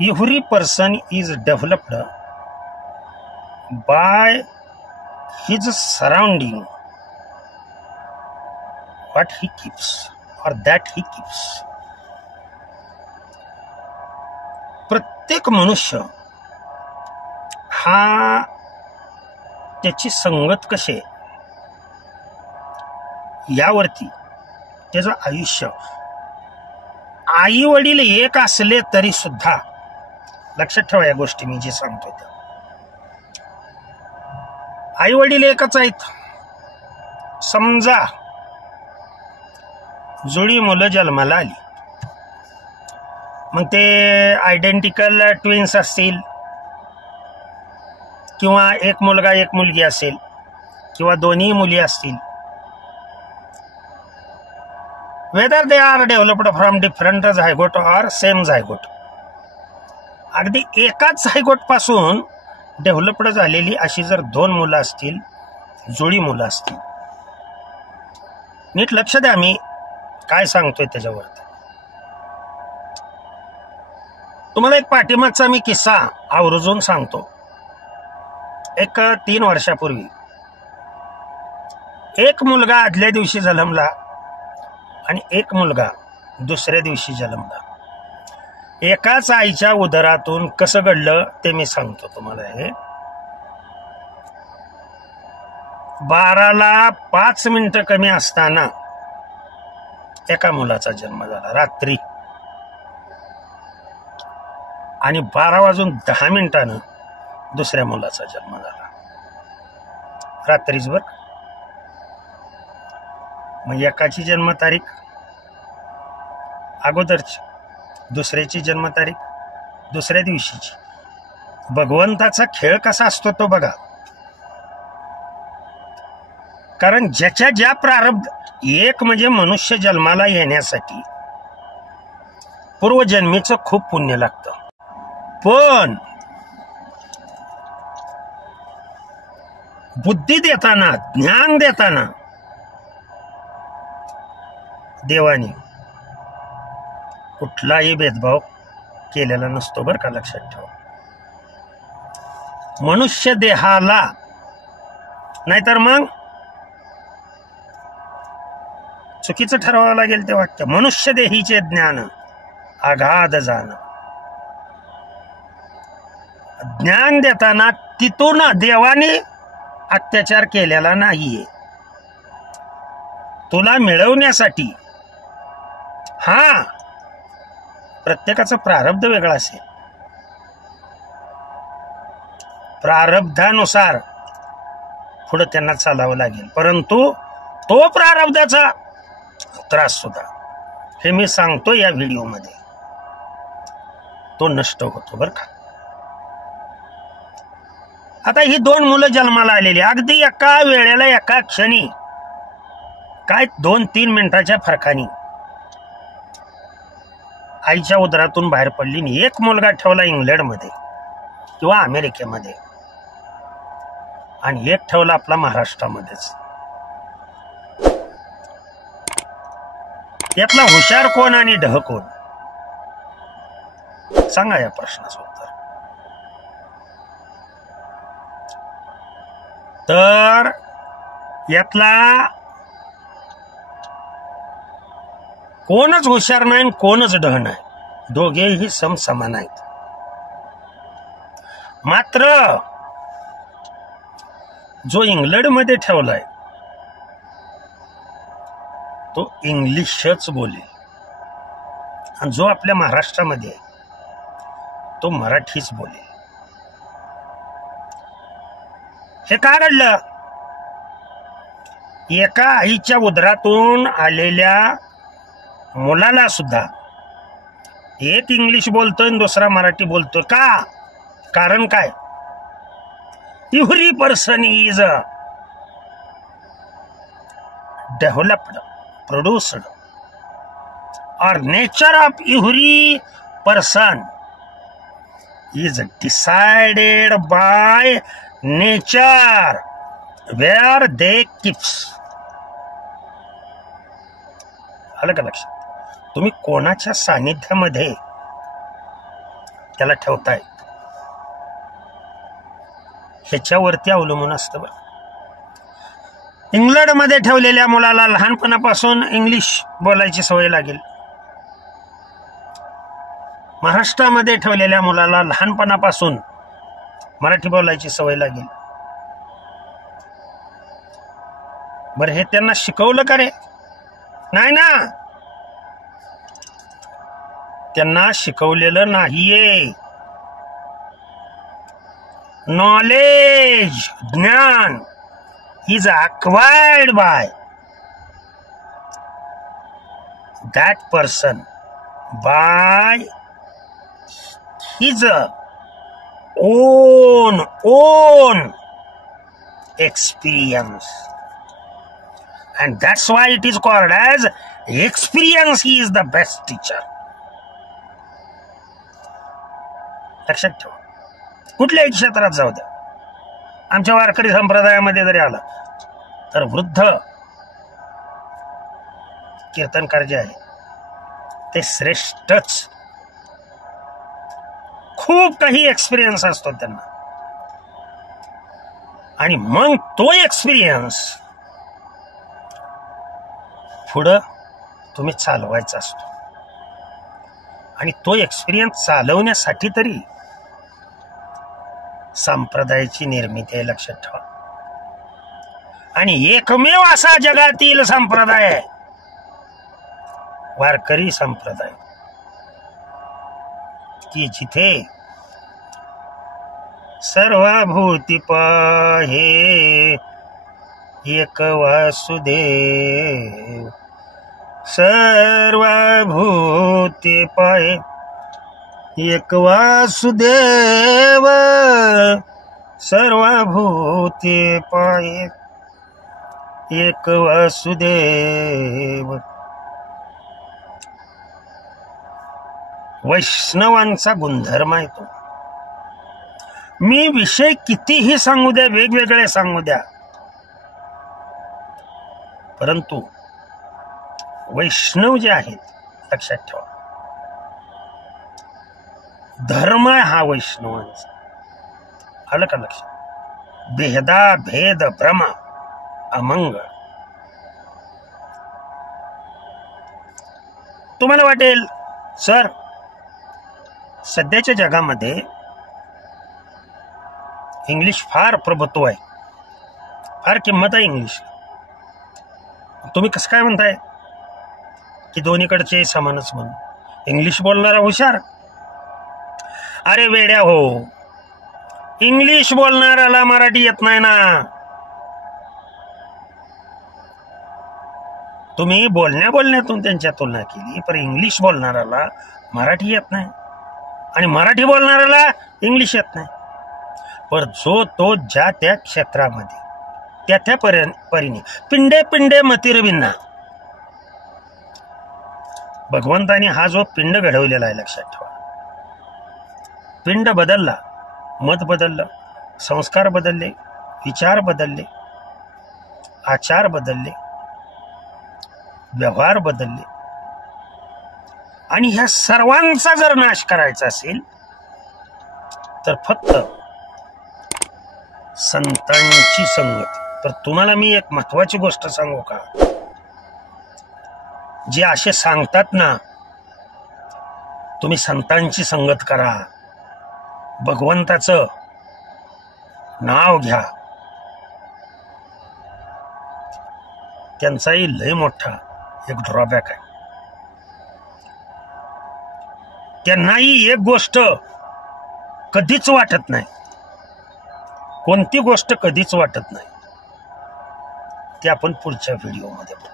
Every person is developed by his surrounding, what he keeps or that he keeps. प्रत्येक मनुष्य हा त्याची संगत कशी आहे यावरती त्याचं आयुष्य. आई वडील एक असले तरी सुद्धा लक्षात ठेवा या गोष्टी मी जे सांगतोय त्या. आई वडील एकच आहेत. समजा जुळी मुलं जन्माला आली, मग ते आयडेंटिकल ट्विन्स असतील किंवा एक मुलगा एक मुलगी असेल किंवा दोन्ही मुली असतील, whether they are developed from different zygote or same zygote, अगदी एकाच झायगोट पासून डेव्हलप्ड झालेली अशी जर दोन मुलं असतील, जुळी मुलं असतील, नीट लक्ष द्या मी काय सांगतोय त्याच्यावरती. तुम्हाला एक पाठीमागचा मी किस्सा आवर्जून सांगतो. एक 3 वर्षापूर्वी एक मुलगा आदल्या दिवशी जन्मला आणि एक मुलगा दुसऱ्या दिवशी जन्मला. एकाच आईच्या उदरातून कसं घडलं ते मी सांगतो तुम्हाला. हे 12ला 5 मिनिटं कमी असताना एका मुलाचा जन्म झाला रात्री, आणि 12 वाजून 10 मिनिटानं दुसऱ्या मुलाचा जन्म झाला रात्रीच बर. मग एकाची जन्मतारीख अगोदरची, दुसऱ्याची जन्मतारीख दुसऱ्या दिवशीची. भगवंताचा खेळ कसा असतो तो बघा. कारण ज्याच्या ज्या प्रारब्ध, एक म्हणजे मनुष्य जन्माला येण्यासाठी पूर्वजन्मीचं खूप पुण्य लागतं, पण बुद्धी देताना, ज्ञान देताना देवाने कुठलाही भेदभाव केलेला नसतो बरं का, लक्षात ठेवा. मनुष्य देहाला, नाहीतर मग चुकीचं ठरवावं लागेल ते वाक्य. मनुष्य देहीचे ज्ञान अगाध जाण. ज्ञान देताना तिथून देवाने अत्याचार केलेला नाहीये. तुला मिळवण्यासाठी हा प्रत्येकाचं प्रारब्ध वेगळं असेल, प्रारब्धानुसार पुढे त्यांना चालावं लागेल, परंतु तो प्रारब्धाचा त्रास सुद्धा, हे मी सांगतो या व्हिडिओमध्ये, तो नष्ट होतो बर का. आता ही 2 मुलं जन्माला आलेली अगदी एका वेळेला एका क्षणी, काय 2-3 मिनिटाच्या फरकाने आईच्या उदरातून बाहेर पडली. आणि एक मुलगा ठेवला इंग्लंडमध्ये किंवा अमेरिकेमध्ये आणि एक ठेवला आपला महाराष्ट्रामध्येच. यातला हुशार कोण आणि ढह कोण, सांगा या प्रश्नाचं उत्तर. तर यातला कोणच हुशार नाही आणि कोणच ढह नाही, दोघेही समसमान आहेत. मात्र जो इंग्लंडमध्ये ठेवलाय तो इंग्लिशच बोलेल, आणि जो आपल्या महाराष्ट्रामध्ये तो मराठीच बोलेल. हे का घडलं? एका आईच्या उदरातून आलेल्या मुलाला सुद्धा एक इंग्लिश बोलतोय आणि दुसरा मराठी बोलतोय. का? कारण काय? Every person is developed, produced, or nature of every person is decided by nature where they keeps. आलं का लक्षात? तुम्ही कोणाच्या सानिध्यामध्ये त्याला ठेवताय ह्याच्यावरती अवलंबून असतं. इंग्लंडमध्ये ठेवलेल्या मुलाला लहानपणापासून इंग्लिश बोलायची सवय लागेल. महाराष्ट्रामध्ये ठेवलेल्या मुलाला लहानपणापासून मराठी बोलायची सवय लागेल. बरं, हे त्यांना शिकवलं का रे? नाही ना, त्यांना शिकवलेलं नाहीये. नॉलेज, ज्ञान is acquired by that person by his own experience, and that's why it is called as experience. He is the best teacher. लक्षात ठेवा. कुठल्याही क्षेत्रात जाऊ द्या, आमच्या वारकरी संप्रदायामध्ये जरी आला तर वृद्ध कीर्तनकार जे आहे ते श्रेष्ठच. खूप काही एक्सपिरियन्स असतो त्यांना, आणि मग तो एक्सपिरियन्स पुढं तुम्ही चालवायचा असतो. आणि तो एक्सपिरियन्स चालवण्यासाठी तरी संप्रदायाची निर्मिती आहे, लक्षात ठेवा. आणि एकमेव असा जगातील संप्रदाय आहे वारकरी संप्रदाय, की जिथे सर्वभूती पाहे एक वासुदेव, सर्वभूती पाहे एक वासुदेव, सर्वभूती पाहे एक वासुदेव. वैष्णवांचा गुणधर्म आहे तो. मी विषय कितीही सांगू द्या, वेगवेगळे सांगू द्या, परंतु वैष्णव जे आहेत, लक्षात ठेवा, धर्म हा वैष्णवांचा. आलं का लक्षात? भेदा भेद भ्रम अमंगळ. तुम्हाला वाटेल सर सध्याच्या जगामध्ये इंग्लिश फार प्रभुत्व आहे, फार किंमत आहे इंग्लिश. तुम्ही कसं काय म्हणताय की दोन्हीकडचे समानच म्हणून? इंग्लिश बोलणारा हुशार. अरे वेड्या हो, इंग्लिश बोलणाऱ्याला मराठी येत नाही ना. तुम्ही बोलण्यातून त्यांच्या तुलना केली, पण इंग्लिश बोलणाऱ्याला मराठी येत नाही आणि मराठी बोलणाऱ्याला इंग्लिश येत नाही. पण जो तो ज्या त्या क्षेत्रामध्ये त्या परीने पिंडे पिंडे मतीर भिन्ना. भगवंताने हा जो पिंड घडवलेला आहे, लक्षात ठेवा, पिंड बदलला, मत बदललं, संस्कार बदलले, विचार बदलले, आचार बदलले, व्यवहार बदलले, आणि ह्या सर्वांचा जर नाश करायचा असेल तर फक्त संतांची संगत. तर तुम्हाला मी एक महत्वाची गोष्ट सांगू का? जे असे सांगतात ना, तुम्ही संतांची संगत करा, भगवंताचं नाव घ्या, त्यांचाही लय मोठा एक ड्रॉबॅक आहे. त्यांनाही एक गोष्ट कधीच वाटत नाही, कोणती गोष्ट कधीच वाटत नाही, ते आपण पुढच्या व्हिडिओमध्ये बघू.